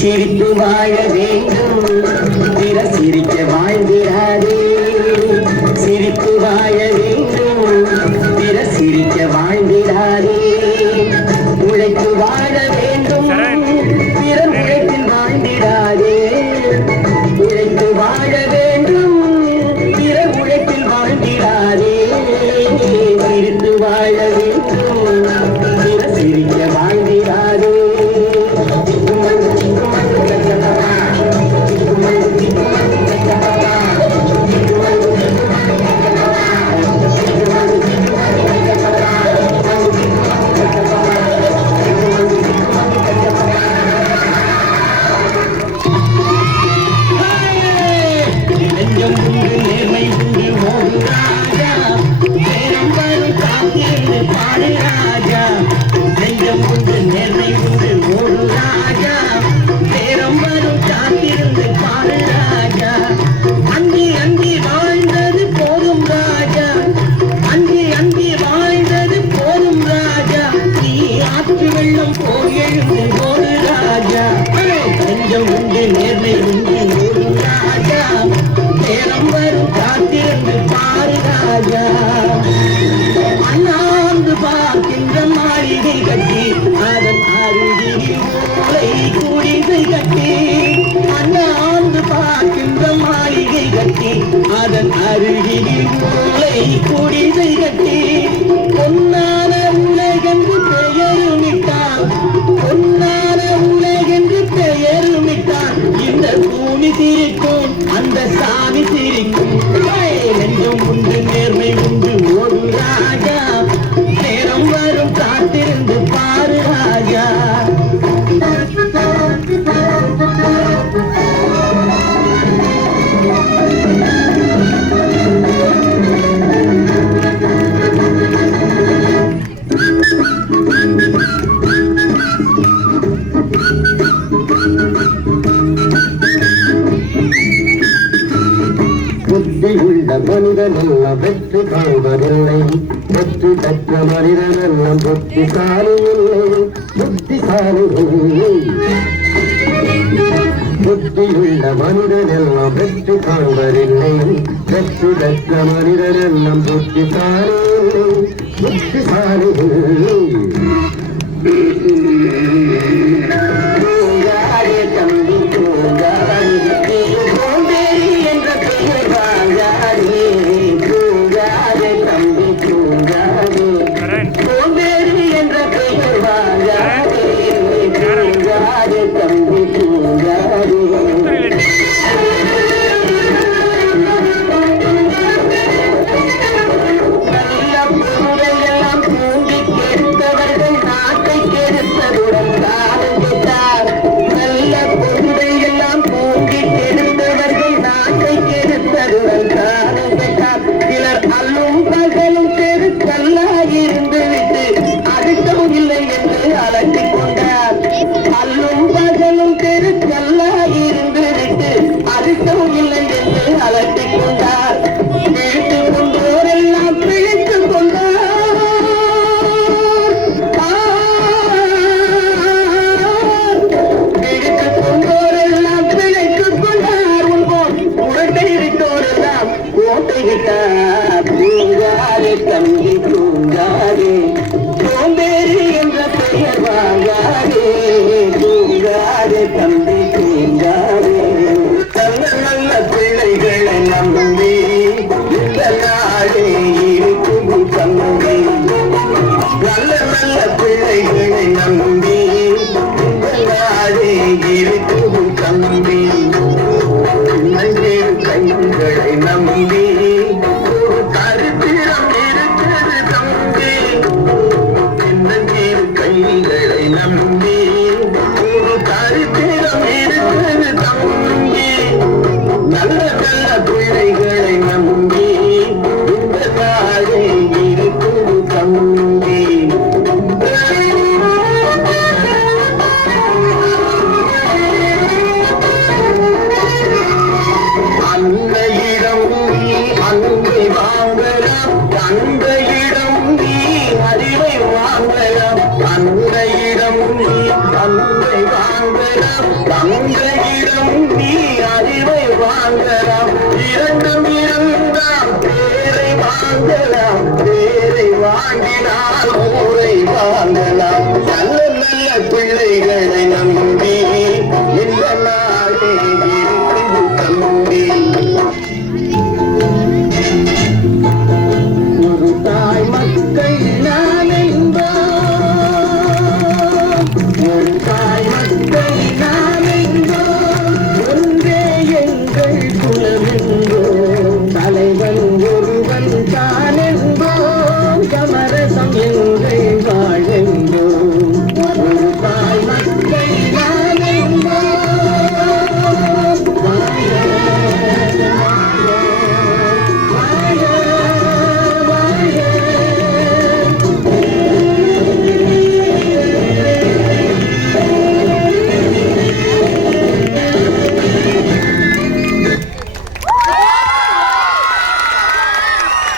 சிரித்து வாழ வேண்டும் பிற சிரிக்க வாழ்ந்திடாதே சிரித்து வாழ வேண்டும் பிற சிரிக்க வாழ்ந்திடாதே உழைத்து வாழ வேண்டும் பிற உழைப்பில் வாழ்ந்திடாதே உழைத்து வாழ வேண்டும் பிற உழைப்பில் வாழ்ந்திடாதே சிரித்து வாழ வேண்டும் பிற சிரிக்க வாழ்ந்திடாதே நேர்மை உண்டு ஒரு ராஜா நேரம் வரும் காத்திருந்து பாரு ராஜா அண்ணாந்து பார்க்கின்ற மாளிகை கட்டி அதன் அருகில் ஓலை குடிசை கட்டி அண்ணாந்து பார்க்கின்ற மாளிகை கட்டி அதன் அருகில் ஓலை குடிசை கட்டி பொன்னான உலகென்று பெயருமிட்டான் பொன்னான உலகென்று பெயருமிட்டான் இந்த பூமி சிரிக்கும் அந்த சாமி சிரிக்கும் நெஞ்சம் உண்டு நேர்மை உண்டு ஒரு ராஜா நேரம் வரும் காத்திருந்து பாரு ராஜா புத்தியுள்ள மனிதனெல்லாம் வெற்றி காண்பதில்லை வெற்றி பெற்ற மனிதனெல்லாம் புத்திசாலி இல்லை புத்திசாலி புத்தியுள்ள மனிதனெல்லாம் வெற்றி காண்பதில்லை வெற்றி பெற்ற மனிதனெல்லாம் புத்திசாலி இல்லை புத்திசாலி தம்பி நாட்டை தம்பி தூங்காதே நல்ல நல்ல பிள்ளைகளை நம்பி இந்த நாடே இருக்குது தம்பி நல்ல நல்ல பிள்ளைகளை நம்பி இந்த நாடே இருக்குது தம்பி நஞ்சேறு கைகளை நம்பி ஒரு கருத்திரம் இருக்கிறது தம்பி நஞ்சேறு கைகளை நம்பி ஒரு கருத்திரம் இருக்கிறது தம்பி நல்ல நல்ல பிள்ளைகளை நம்பி இந்த நாடே இருக்குது தம்பி அன்னையிடம் நீ அன்பை வாங்கலாம் தந்தையிடம் நீ அறிவை வாங்கலாம் அன்னையிடம் நீ அன்பை வாங்கலாம் தந்தையிடம் நீ அறிவை வாங்கலாம் இரண்டும் இருந்தால் பேரை வாங்கலாம் பேரை வாங்கினால் ஊரை வாங்கலாம் நல்ல நல்ல பிள்ளைகளை நம்பி